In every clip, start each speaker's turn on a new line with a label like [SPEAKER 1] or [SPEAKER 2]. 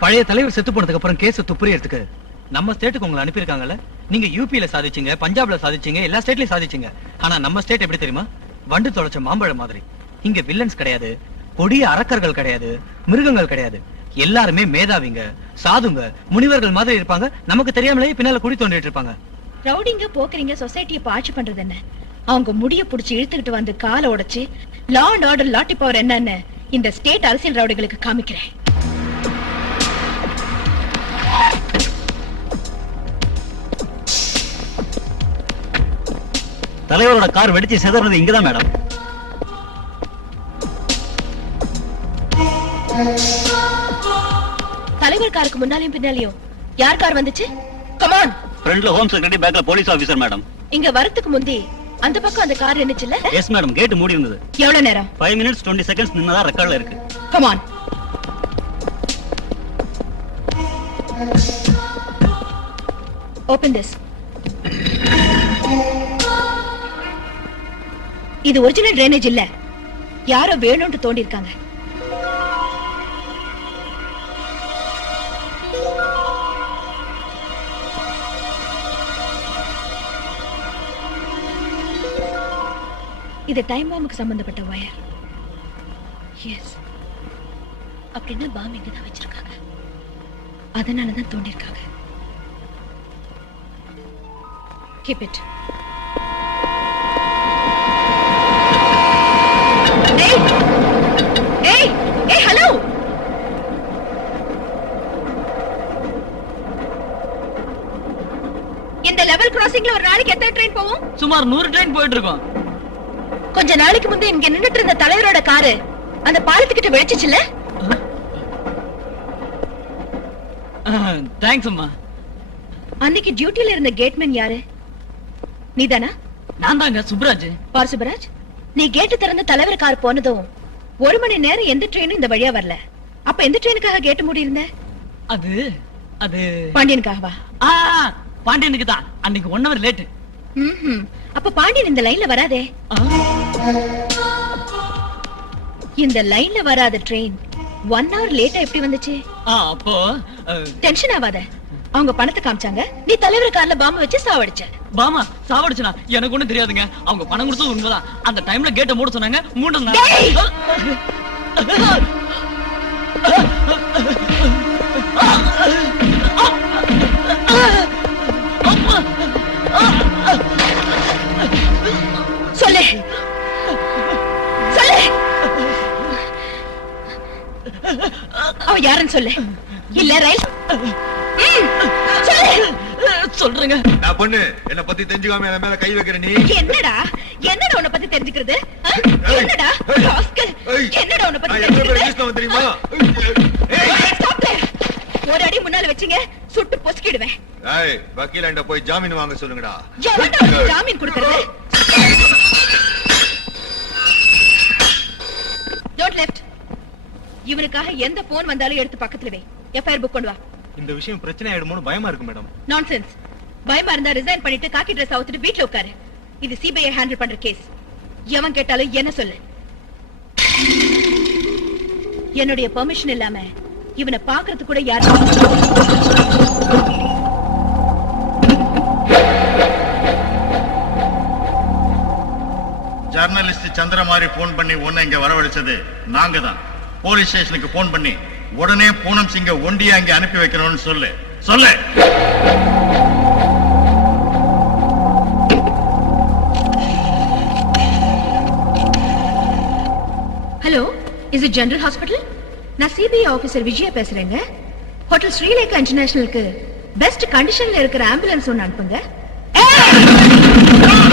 [SPEAKER 1] பழைய தலைவர் செத்து போனதுக்கு அப்புறம் கேஸ் துப்புரியறதுக்கு நம்ம ஸ்டேட்டுக்கு உங்களை அனுப்பியிருக்காங்கல்ல? நீங்க யூபியில சாதிச்சீங்க பஞ்சாப்ல சாதிச்சீங்க எல்லா ஸ்டேட்லயும் சாதிச்சீங்க. ஆனா நம்ம ஸ்டேட் எப்படி தெரியுமா? வண்டு தொலைச்ச மாம்பழம் மாதிரி. இங்க வில்லன்ஸ் கிடையாது. கொடிய அரக்கர்கள் கிடையாது. மிருகங்கள் கிடையாது. எல்லாருமே மேதாவிங்க சாதுங்க முனிவர்கள் மாதிரி இருப்பாங்க. நமக்கு தெரியாமலே பின்னால குடி தோண்டிட்டு இருப்பாங்க.
[SPEAKER 2] ரவுடிங்க போக்குறீங்க சொசைட்டியை பாய்ச்சி பண்றது என்ன? அவங்க முடிய புடிச்சு இழுத்துக்கிட்டு வந்து காலை உடைச்சு law and order lathi power என்னன்னு இந்த ஸ்டேட் அரசியல் ரவுடிகளுக்கு காமிக்கிறேன்.
[SPEAKER 3] தலைவரோட கார் வெடிச்சு செதறது இங்கதான் மேடம்.
[SPEAKER 2] தலைவர் காருக்கு முன்னாலையும் பின்னாலையும் யார் கார் வந்துச்சு? கமான்
[SPEAKER 3] ஃப்ரண்ட்ல ஹோம் செக்ரட்டரி பேக்ல போலீஸ் ஆபீசர் மேடம்.
[SPEAKER 2] இங்க வரதுக்கு முந்தி அந்த பக்கம் அந்த கார் நின்னுச்சுல்ல?
[SPEAKER 3] Yes madam. கேட் மூடி இருந்தது.
[SPEAKER 2] எவ்வளவு நேரம்?
[SPEAKER 3] ஃபைவ் மினிட்ஸ் டுவெண்ட்டி செகண்ட்ஸ் நின்னதா ரெக்கார்ட்ல இருக்கு.
[SPEAKER 2] கமான் ஓபன் திஸ் இது ஒரிஜினல் ட்ரைனேஜ் இல்ல. யாரோ வேணும்னு தோண்டி இருக்காங்க இது டைம் பாம்புக்கு சம்பந்தப்பட்ட வயர் எஸ் அப்படின்னா பாம்பு இங்க தான் வச்சிருக்காங்க. அதனால தான் தோண்டிருக்காங்க. கீப் இட் ஏய் ஏய் ஏய் ஹலோ இந்த லெவல் கிராசிங்ல ஒரு நாளைக்கு எத்தனை ட்ரெயின் போகும்
[SPEAKER 1] சுமார் இருக்கோம்
[SPEAKER 2] கொஞ்ச நாளைக்கு முந்தைய இங்க நின்னுட்டு இருந்த தலைவரோட காரு அந்த பாலத்துக்கிட்ட வெடிச்சிச்சுல
[SPEAKER 1] தேங்க்ஸ் அம்மா.
[SPEAKER 2] அன்னைக்கு டியூட்டில இருந்த கேட்மேன் யாரு? நீதானா?
[SPEAKER 1] நான் தாங்க சுப்ராஜ்.
[SPEAKER 2] பார் சுபராஜ் நீ கேட்டு திறந்து தலைவர் கார் போனதும் ஒரு மணி நேரம் எந்த ட்ரெயினும் இந்த வழியா வரல. அப்ப எந்த ட்ரெயினுக்காக கேட்டு மூடி இருந்த?
[SPEAKER 1] அது அது
[SPEAKER 2] பாண்டியனுக்காகவா?
[SPEAKER 1] ஆ பாண்டியனுக்கு தான். அன்னைக்கு ஒன் ஹவர் லேட்டு
[SPEAKER 2] ம்ஹும். அப்ப பாண்டியன் இந்த லைன்ல வராதே இந்த லைன்ல வராத ட்ரெயின் ஒன் ஹவர் லேட்டா எப்படி வந்துச்சு
[SPEAKER 1] அப்போ
[SPEAKER 2] டென்ஷன் ஆகாத அவங்க பணத்தை காமிச்சாங்க நீ தலைவர் கார்ல பாம்பு வச்சு சாவடிச்ச
[SPEAKER 1] பாமா சாவடிச்சுனா எனக்கு ஒண்ணும் தெரியாதுங்க அவங்க பணம் கொடுத்தது உண்மைதான் அந்த டைம்ல கேட்ட மூட சொன்னாங்க மூணு
[SPEAKER 2] யாருன்னு சொல்லு. இல்ல ரயில்.
[SPEAKER 1] சொல்றேங்க.
[SPEAKER 4] நான் பொண்ணு என்ன பத்தி தெரிஞ்சுக்காம என் மேல கை வைக்கிற நீ.
[SPEAKER 2] என்னடா? என்னடா உன்னை பத்தி தெரிஞ்சுக்கிறது? என்னடா? என்னடா உன்னை பத்தி தெரிஞ்சுக்கிறது?
[SPEAKER 4] தெரியுமா.
[SPEAKER 2] ஒரு அடி முன்னால வச்சீங்க சுட்டு பொசுக்கிடுவேன்.
[SPEAKER 4] ஏய் வக்கீலாண்ட போய் ஜாமீன் வாங்க சொல்லுங்கடா.
[SPEAKER 2] ஜாமீன் கொடுக்கறது? டோன்ட் லெஃப்ட் இவனுக்காக எந்த போன் வந்தாலும் எடுத்து பக்கத்துல வை. எஃப்ஐஆர் புக் கொண்டு வா.
[SPEAKER 4] இந்த விஷயம் பிரச்சனை ஆயிடுமோன்னு பயமா இருக்கு மேடம்.
[SPEAKER 2] நான்சென்ஸ் பயமா இருந்தா ரிசைன் பண்ணிட்டு காக்கி ட்ரெஸ் அவுத்துட்டு வீட்ல உட்காரு. இது சிபிஐ ஹேண்டில் பண்ற கேஸ் எவன் கேட்டாலும் என்ன சொல்லு. என்னுடைய பெர்மிஷன் இல்லாம இவனை பாக்குறது கூட யாரும்
[SPEAKER 5] ஜர்னலிஸ்ட் சந்திரமாரி போன் பண்ணி உன்னை இங்க வரவழைச்சது நாங்க தான் போலீஸ் ஸ்டேஷனுக்கு போன் பண்ணி உடனே பூனம் சிங்க ஒண்டியா அங்கே அனுப்பி வைக்கணும்னு சொல்லு. சொல்லு.
[SPEAKER 2] Hello is it general hospital நான் சிபிஐ ஆபீசர் விஜயா பேசுறேங்க. ஹோட்டல் ஸ்ரீலேகா இன்டர்நேஷனலுக்கு பெஸ்ட் கண்டிஷன்ல இருக்கிற ஆம்புலன்ஸ் ஒன்று அனுப்புங்க.
[SPEAKER 6] ஏய்!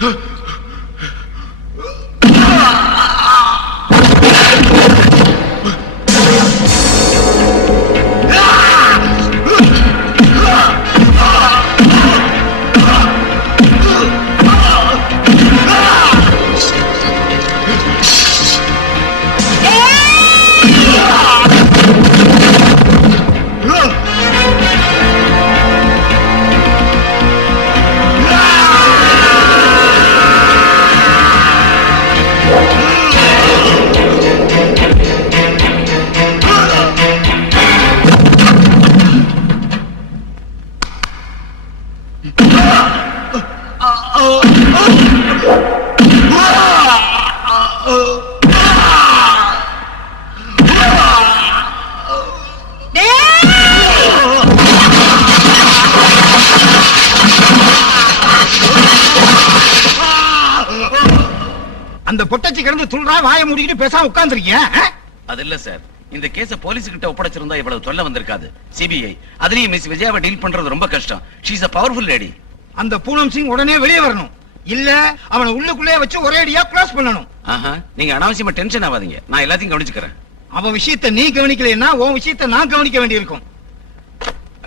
[SPEAKER 6] 啊 பொட்டச்சி கிடந்து துள்றா வாயை மூடிக்கிட்டு பேசாம உட்கார்ந்துருக்கியா?
[SPEAKER 7] அது இல்ல சார். இந்த கேஸ போலீஸ் கிட்ட ஒப்படைச்சிருந்தா இவ்வளவு தொல்லை வந்திருக்காது. சிபிஐ அதுலயும் மிஸ் விஜயாவை டீல் பண்றது ரொம்ப கஷ்டம். ஷீஸ் a பவர்ஃபுல் லேடி
[SPEAKER 6] அந்த பூனம் சிங் உடனே வெளியே வரணும். இல்ல அவனை உள்ளுக்குள்ளே வச்சு ஒரே அடியா க்ளோஸ் பண்ணணும்.
[SPEAKER 7] ஆஹா நீங்க அனாவசியமா டென்ஷன் ஆகாதீங்க நான் எல்லாத்தையும் கவனிச்சுக்கிறேன்.
[SPEAKER 6] அவன் விஷயத்தை நீ கவனிக்கலைன்னா உன் விஷயத்தை நான் கவனிக்க வேண்டியிருக்கும்.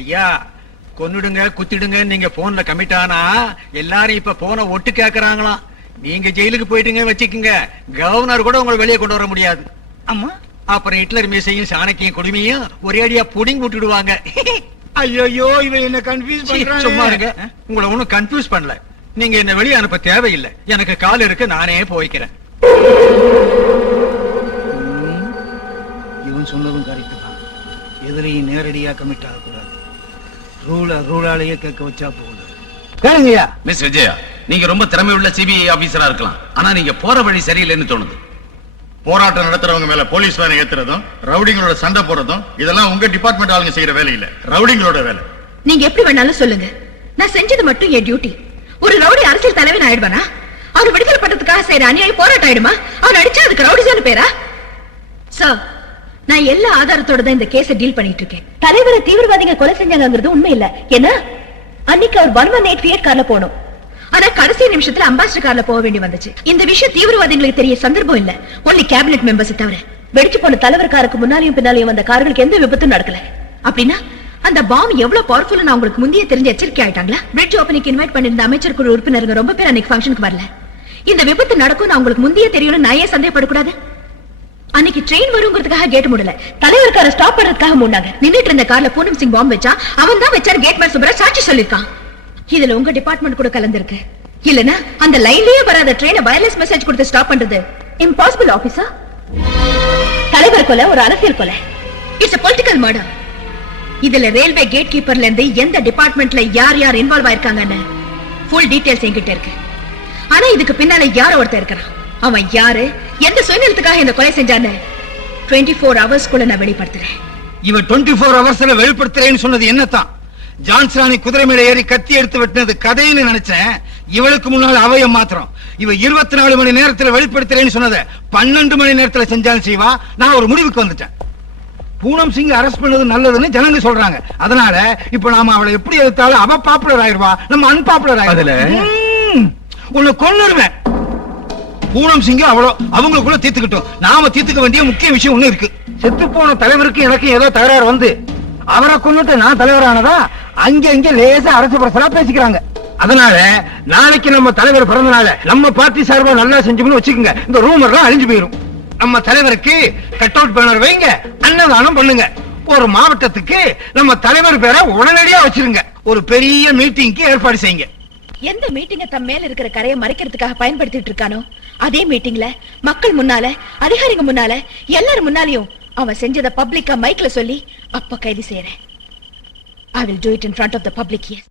[SPEAKER 8] ஐயா கொன்னுடுங்க குத்திடுங்க நீங்க போன்ல கமிட் ஆனா எல்லாரும் இப்ப போன ஒட்டு கேக்குறாங்களாம். நீங்க ஜெயிலுக்கு போயிட்டுங்க வச்சுக்குங்க. கவர்னர் கூட உங்களை வெளியே கொண்டு வர முடியாது.
[SPEAKER 6] அம்மா?
[SPEAKER 8] அப்புறம் ஹிட்லர் மீசையும் சாணக்கியும் கொடுமையும் ஒரே அடியா புடிங் விட்டுடுவாங்க.
[SPEAKER 6] ஐயோ இவன் என்ன கன்ஃபியூஸ் பண்றான்.
[SPEAKER 8] சும்மா இருங்க. உங்களை ஒண்ணும் கன்ஃபியூஸ் பண்ணல. நீங்க என்ன வெளியே அனுப்ப தேவையில்லை. எனக்கு கால் இருக்கு நானே போய்க்கிறேன்.
[SPEAKER 6] இவன் சொன்னதும் கரெக்ட் தான். எதிரையும் நேரடியா கமிட் ஆகக்கூடாது. ரூல ரூலாலேயே கேட்க வச்சா போகுது கேளுங்கய்யா
[SPEAKER 7] மிஸ் விஜயா. நீங்க ரொம்ப திறமை உள்ள சிபிஐ ஆபீசரா இருக்கலாம். ஆனா நீங்க போற வழி சரியில்லைன்னு தோணுது.
[SPEAKER 5] போராட்டம் நடத்துறவங்க மேல போலீஸ் வேனை ஏத்துறதும் ரவுடிங்களோட சண்டை போடுறதும் இதெல்லாம் உங்க டிபார்ட்மெண்ட் ஆளுங்க செய்யற வேலை இல்ல ரவுடிங்களோட வேலை.
[SPEAKER 2] நீங்க எப்படி வேணாலும் சொல்லுங்க. நான் செஞ்சது மட்டும் என் டியூட்டி ஒரு ரவுடி அரசியல் தலைவன் ஆயிடுவானா? அவர் விடுதலை பண்றதுக்காக செய்யற அநியாயம் போராட்டம் ஆயிடுமா? அவர் அடிச்சா அதுக்கு ரவுடிசான பேரா? சார் நான் எல்லா ஆதாரத்தோட தான் இந்த கேஸ டீல் பண்ணிட்டு இருக்கேன். தலைவரை தீவிரவாதிங்க கொலை செஞ்சாங்கிறது உண்மை இல்ல. என்ன? அன்னைக்கு அவர் ஒன் எயிட் ஃபியட் கார்ல போனோம். ஆனா கடைசி நிமிஷத்துல அம்பாசிடர் கார்ல போக வேண்டி வந்துச்சு. இந்த விஷயம் தீவிரவாதிகளுக்கு தெரிய சந்தர்ப்பம் இல்ல. ஒன்லி கேபினெட் மெம்பர்ஸ் தவிர வெடிச்சு போன தலைவர் காருக்கு முன்னாலையும் பின்னாலையும் வந்த கார்களுக்கு எந்த விபத்தும் நடக்கல. அப்படின்னா அந்த பாம் எவ்வளவு பவர்ஃபுல் நான் உங்களுக்கு முந்தைய தெரிஞ்ச எச்சரிக்கை ஆயிட்டாங்களா? பிரிட்ஜ் ஓப்பனிங் இன்வைட் பண்ணிருந்த அமைச்சர் குழு உறுப்பினருங்க ரொம்ப பேர் அன்னைக்கு ஃபங்க்ஷனுக்கு வரல. இந்த விபத்து நடக்கும் நான் உங்களுக்கு முந்தைய தெரியும்னு நான் ஏன் சந்தேகப்படக்கூடாது? அன்னைக்கு ட்ரெயின் வருங்கிறதுக்காக கேட் மூடல. தலைவர் காரை ஸ்டாப் பண்றதுக்காக மூடினாங்க. நின்னுட்டு இருந்த கார்ல பூனம் சிங் பாம்பு வச்சா அவன் தான் வச்சாரு கேட் மேன் சுப்ரா சாட்சி சொல்லிருக்கான் இதுல உங்க டிபார்ட்மெண்ட் கூட கலந்திருக்கு. இல்லனா அந்த லைன்லயே வராத ட்ரெயின வயர்லெஸ் மெசேஜ் கொடுத்து ஸ்டாப் பண்றது இம்பாசிபிள் ஆபீசர் தலைவர் கொலை ஒரு அரசியல் கொலை. இட்ஸ் பொலிட்டிக்கல் மர்டர் இதுல ரயில்வே கேட் கீப்பர்ல இருந்து எந்த டிபார்ட்மெண்ட்ல யார் யார் இன்வால்வ் ஆயிருக்காங்கன்னு ஃபுல் டீடைல்ஸ் என்கிட்ட இருக்கு. ஆனா இதுக்கு பின்னால யாரோ ஒருத்தர் இருக்கிறான். அவன் யாரு? எந்த சுயநலத்துக்காக இந்த கொலை செஞ்சான்னு 24 ஃபோர் ஹவர்ஸ்க்குள்ள நான் வெளிப்படுத்துறேன்.
[SPEAKER 6] இவ 24 ஃபோர் ஹவர்ஸ்ல வெளிப்படுத்துறேன்னு சொன்னது என்னத்தான்? ஜான்ஸ் ராணி குதிரை மேல ஏறி கத்தி எடுத்து வெட்டினது கதைன்னு நினைச்சேன். இவளுக்கு முன்னால் அவைய மாத்திரம். இவ இருபத்தி நாலு மணி நேரத்துல வெளிப்படுத்துறேன்னு சொன்னதை பன்னெண்டு மணி நேரத்துல செஞ்சாலும் செய்வா. நான் ஒரு முடிவுக்கு வந்துட்டேன். பூனம் சிங் அரெஸ்ட் பண்ணது நல்லதுன்னு ஜனங்க சொல்றாங்க. அதனால இப்ப நாம அவளை எப்படி எடுத்தாலும் அவ பாப்புலர் ஆயிருவா நம்ம அன்பாப்புலர்? ஆயிருவா உன்னை கொன்னுடுவேன் பூனம் சிங் அவ்வளோ அவங்களுக்குள்ள தீர்த்துக்கிட்டோம். நாம தீர்த்துக்க வேண்டிய முக்கிய விஷயம் ஒண்ணு இருக்கு. செத்து போன தலைவருக்கு எனக்கு ஏதோ தகராறு வந்து. அவரை கொண்டுட்டு நான் தலைவரானதா? அங்க இங்க லேசா அரசு பிரசரா பேசிக்கிறாங்க. அதனால நாளைக்கு நம்ம தலைவர் பிறந்த நாள நம்ம பார்ட்டி சார்பா நல்லா செஞ்சோம்னு வச்சுக்கோங்க. இந்த ரூமர்லாம் அழிஞ்சு போயிரும். நம்ம தலைவருக்கு கட் அவுட் பேனர் வைங்க அன்னதானம் பண்ணுங்க. ஒரு மாவட்டத்துக்கு நம்ம தலைவர் பேரை உடனடியா வச்சிருங்க. ஒரு பெரிய மீட்டிங்க்கு ஏற்பாடு செய்யுங்க.
[SPEAKER 2] எந்த மீட்டிங்க தம் மேல இருக்கிற கரையை மறைக்கிறதுக்காக பயன்படுத்திட்டு இருக்கானோ? அதே மீட்டிங்ல மக்கள் முன்னால அதிகாரிங்க முன்னால எல்லாரும் முன்னாலையும் அவன் செஞ்சதை பப்ளிக்கா மைக்ல சொல்லி அப்ப கைது செய்யறேன். I will do it in front of the public, yes.